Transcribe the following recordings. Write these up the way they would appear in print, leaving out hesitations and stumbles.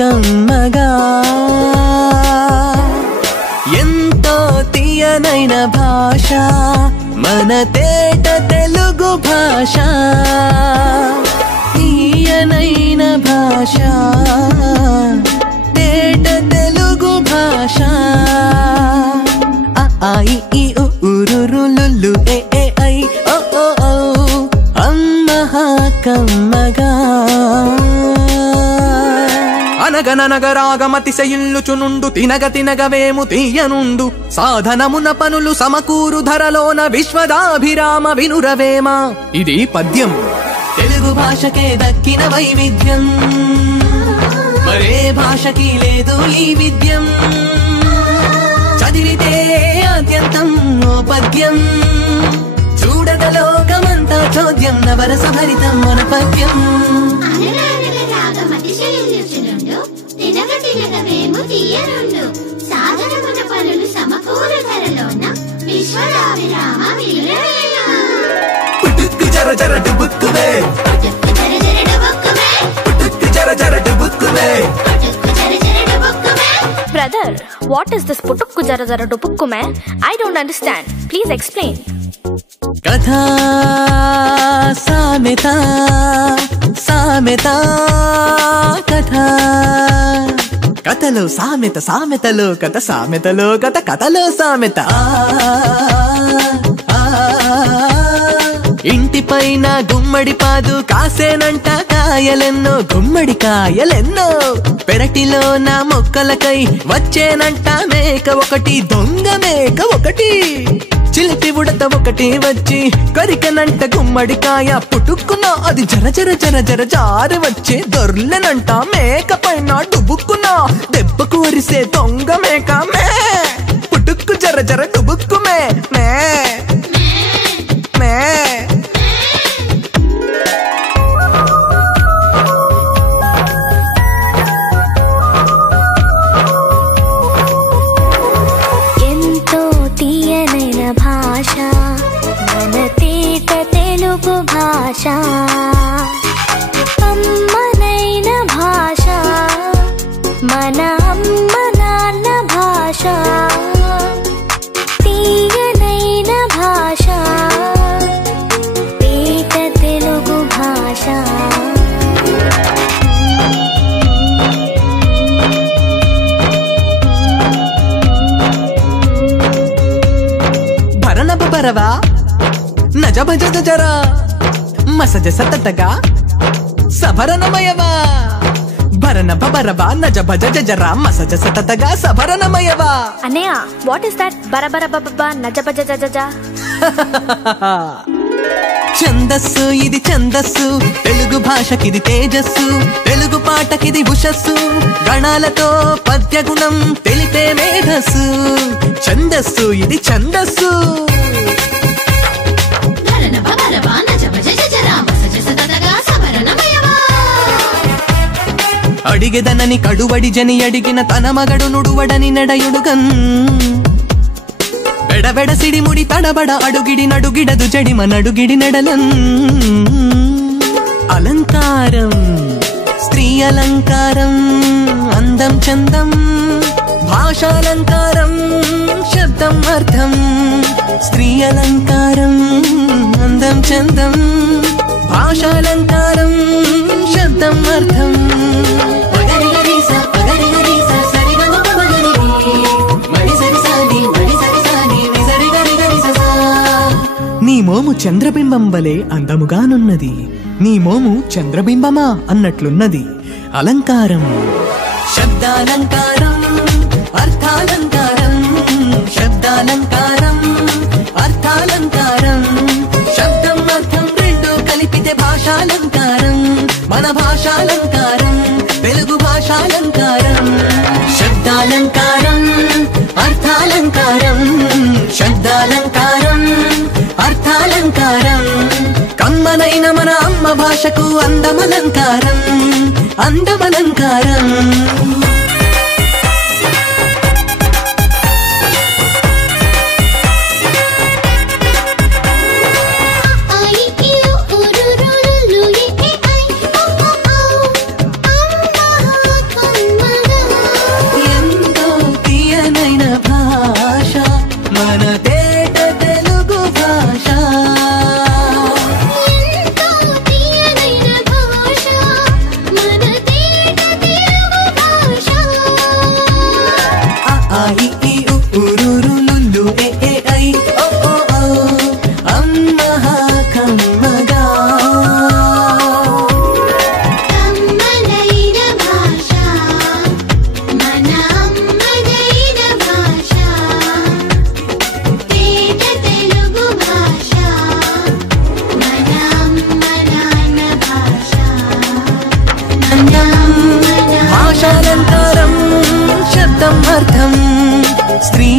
కమ్మగా ఎంతో తీయనైన భాష మన తేట తెలుగు భాష తీయనైన భాష తేట తెలుగు భాష ఆ ఇ ఈ ఉ రు లు ఏ ఏ ఐ ఓ ఓ ఔ అమ్మహా కమ్మగా అనగనగరాగమతిశయిల్లుచునుండు తినగ తినగవేము తీయనుండు సాధనమున పనులు సమకూరు ధరలోన విశ్వదాభిరామ వినురవేమ. ఇది పద్యం. తెలుగు భాషకే దక్కిన వైవిధ్యం మరే భాషకి లేదు ఈ విద్యం. చదివితే ఆద్యంతం ఓ పద్యం చూడద లోకమంతా చోద్యం నవరస భరితం మన పద్యం. పుట్టుక్కు జర జర డుబుక్కుమే పుట్టుక్కు జర జర డుబుక్కుమే. Brother, what is this putukku jara jara dupukkume? I don't understand. Please explain. Katha sameta sameta katha katalo sameta sametalo katha sametalo katha katalo sameta. ఇంటి పైన గుమ్మడి పాదు కాసేనంట కాయలెన్నో గుమ్మడి కాయలెన్నో పెరటిలో నా మొక్కలకై వచ్చేనంట మేక ఒకటి దొంగ మేక ఒకటి చిలిపి ఉడత ఒకటి వచ్చి కొరికనంట గుమ్మడికాయ పుట్టుక్కున అది జర జర జర జర జారి వచ్చే దొర్లెనంట మేక పైన డుబుక్కున దెబ్బకు వరిసే దొంగ మేక మే పుట్టుక్కు జర జర డుబుక్కుమే మే మే. ఎంతో తీయనైన భాష మన తేట తెలుగు భాష అమ్మనైన భాష మన అమ్మ నాన్న భాష తీయనైన భాష తేట తెలుగు భాష. భరణబ బరవా నజభజ జరా మసజ సతతగా సభరణమయవా భరణబ బరవా నజభజ జరా మసజ సతతగా సభరణమయవా. అన్నయ్య, వాట్ ఇస్ దట్ బరబర బబ నజబజ జజ? ఛందస్సు ఇది ఛందస్సు తెలుగు భాషకిది తేజస్సు తెలుగు పాటకిది ఉషస్సు గణాలతో పద్యగుణం తెలిపే మేధస్సు. ఛందస్సు ఇది ఛందస్సు. అడిగెదనని కడువడి జని అడిగిన తన మగడు నుడువడని నడయుడుగన్ బెడబెడ సిడిముడి తడబడ అడుగిడి నడుగిడదు జడిమ నడుగిడి నడలన్. అలంకారం స్త్రీ అలంకారం అందం చందం భాషాలంకారం శబ్దం అర్థం. స్త్రీ అలంకారం అందం చందం భాషాలంకారం శబ్దం అర్థం. నీ మోము చంద్రబింబం వలె అందముగానున్నది నీ మోము చంద్రబింబమా అన్నట్లున్నది. అలంకారం శబ్దాలంకారం అర్థాలంకారం శబ్దాలంకారం అర్థాలంకారం శబ్దం అర్థం రెండు కలిపితే భాషాలంకారం మన భాషాలంకారం తెలుగు భాషాలంకారం. శబ్దాలంకారం అర్థాలంకారం శబ్దాలంకారం అర్థాలంకారం కమ్మనైన మన అమ్మ భాషకు అందమలంకారం అందమలంకారం. అమ్మహా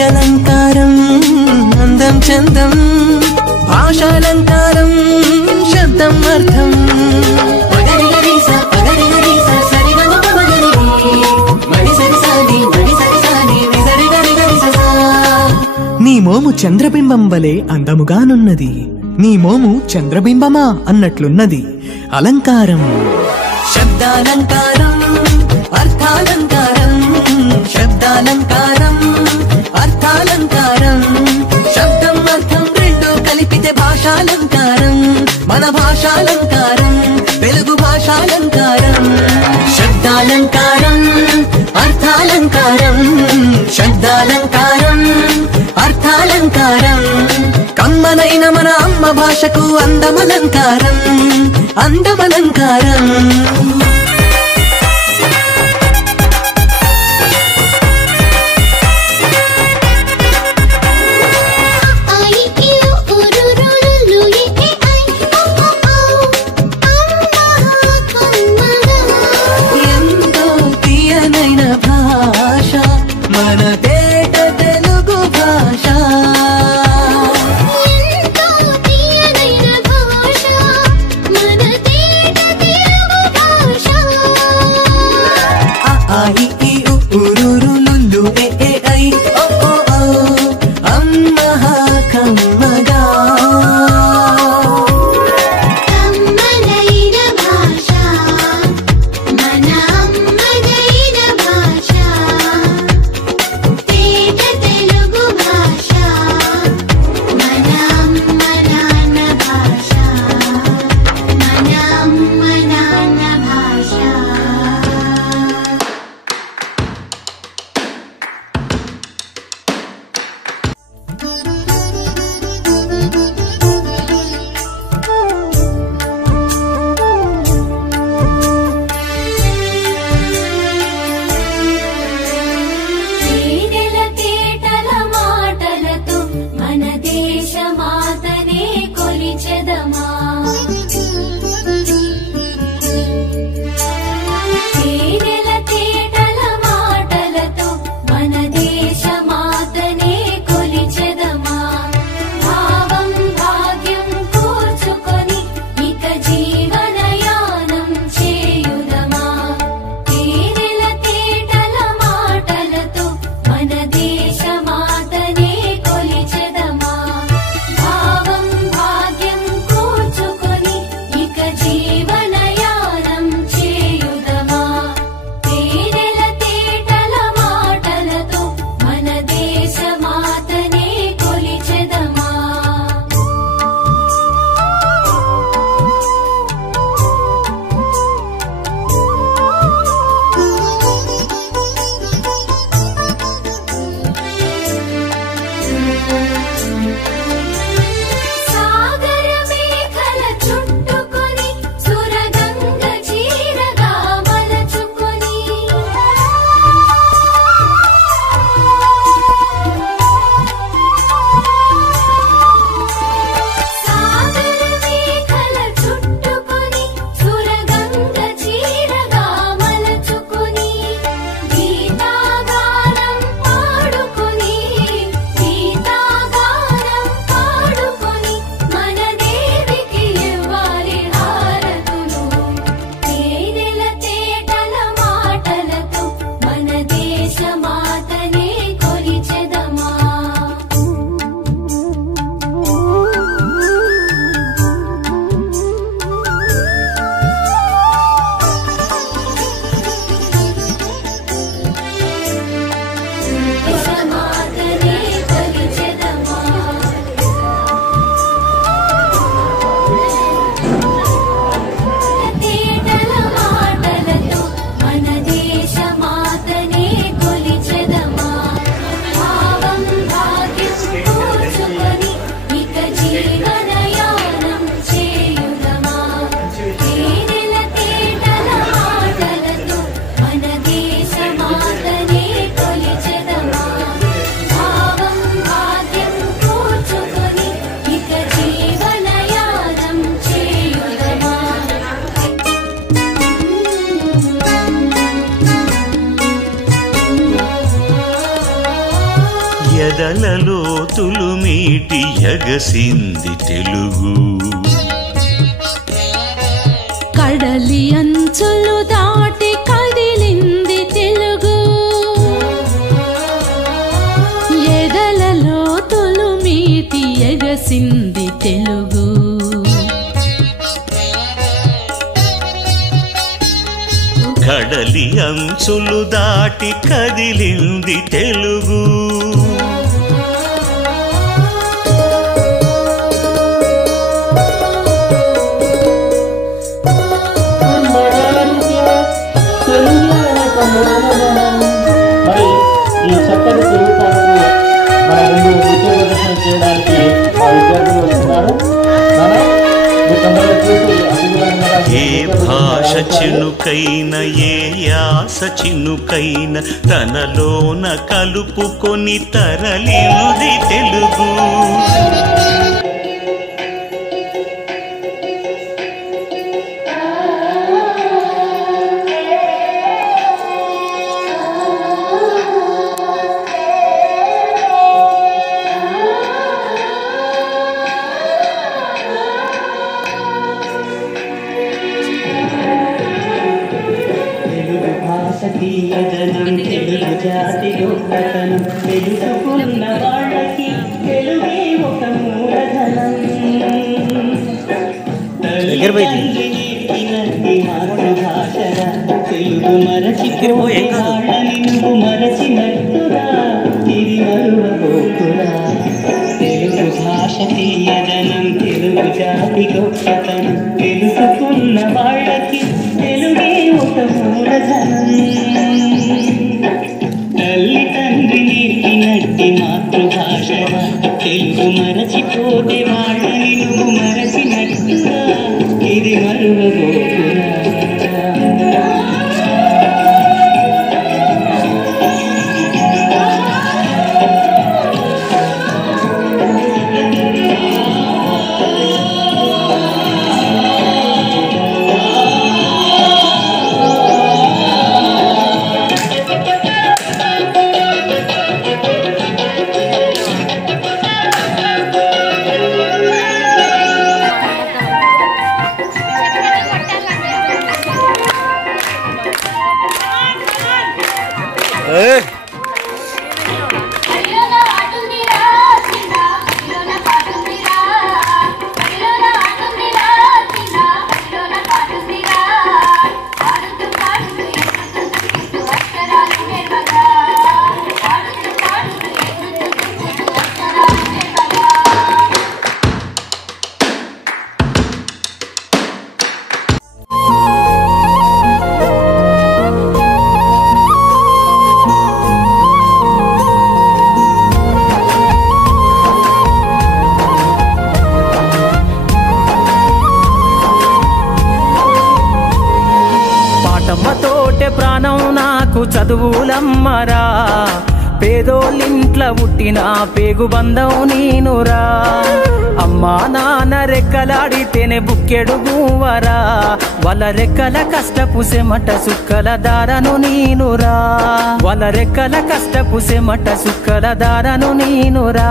అలంకారం అందం చందం భాషాలంకారం శబ్దం అర్థం నీ మోము చంద్రబింబం వలె అందముగానున్నది నీ మోము చంద్రబింబమా అన్నట్లున్నది అలంకారం శబ్దాలంకారం అర్థాలంకారం శబ్దాలంకారం అర్థాలంకారం శబ్దం అర్థం రెండు కలిపితే భాషాలంకారం మన భాషాలంకారం తెలుగు భాషాలంకారం శబ్దాలంకారం అర్థాలంకారం శబ్దాలంకారం అర్థాలంకారం కమ్మనైన మన అమ్మ భాషకు అందమలంకారం అందమలంకారం ఎంతో తీయనైన భాష మన తేట తెలుగు భాష మన తేట తెలుగు భాష ఎదలలో తులుమీటి ఎగసింది తెలుగు కడలి అంచులు దాటి కదిలింది తెలుగు ఎదలలో తులుమీటి ఎగసింది తెలుగు కడలి అంచులు దాటి కదిలింది తెలుగు మరి ఈ చక్కటి తెలుగు పాటకు మన ముందు నృత్య ప్రదర్శన చేయడానికి మా విద్యార్థులు వస్తున్నారు. ఏ భాష చినుకైన ఏ యాస చినుకైన తనలోన కలుపుకొని తరలింది తెలుగు తీయదనం తెలుగు జాతి గొప్పతనం తెలుసుకున్న వాళ్ళకి తెలుగే ఒక మూలధనం తల్లిదండ్రి మాతృభాషగా తెలుగు మరచిపోయే వాళ్ళని నువ్వు మరచినట్టుగా ఇది మరువబోకురా తెలుగు భాష తీయదనం తెలుగు జాతి గొప్పతనం తెలుసుకున్న వాళ్ళకి తెలుగే ఒక మూలధనం తల్లి తండ్రి నేర్పినట్టి మాతృభాషగా తెలుగు మరచిపోతే వాళ్ళని నువ్వు మరచినట్టుగా ఇది మరువబోకురా ప్రాణం నాకు చదువులమ్మరా పేదోళ్ళింట్ల పుట్టిన పేగు బంధం నీనురా అమ్మా నాన్న రెక్కలాడితేనే బుక్కెడు గువ్వరా వాళ్ళ రెక్కల కష్టపు సెమట సుక్కల దారను నీనురా వాళ్ళ రెక్కల కష్టపు సెమట సుక్కల దారను నీనురా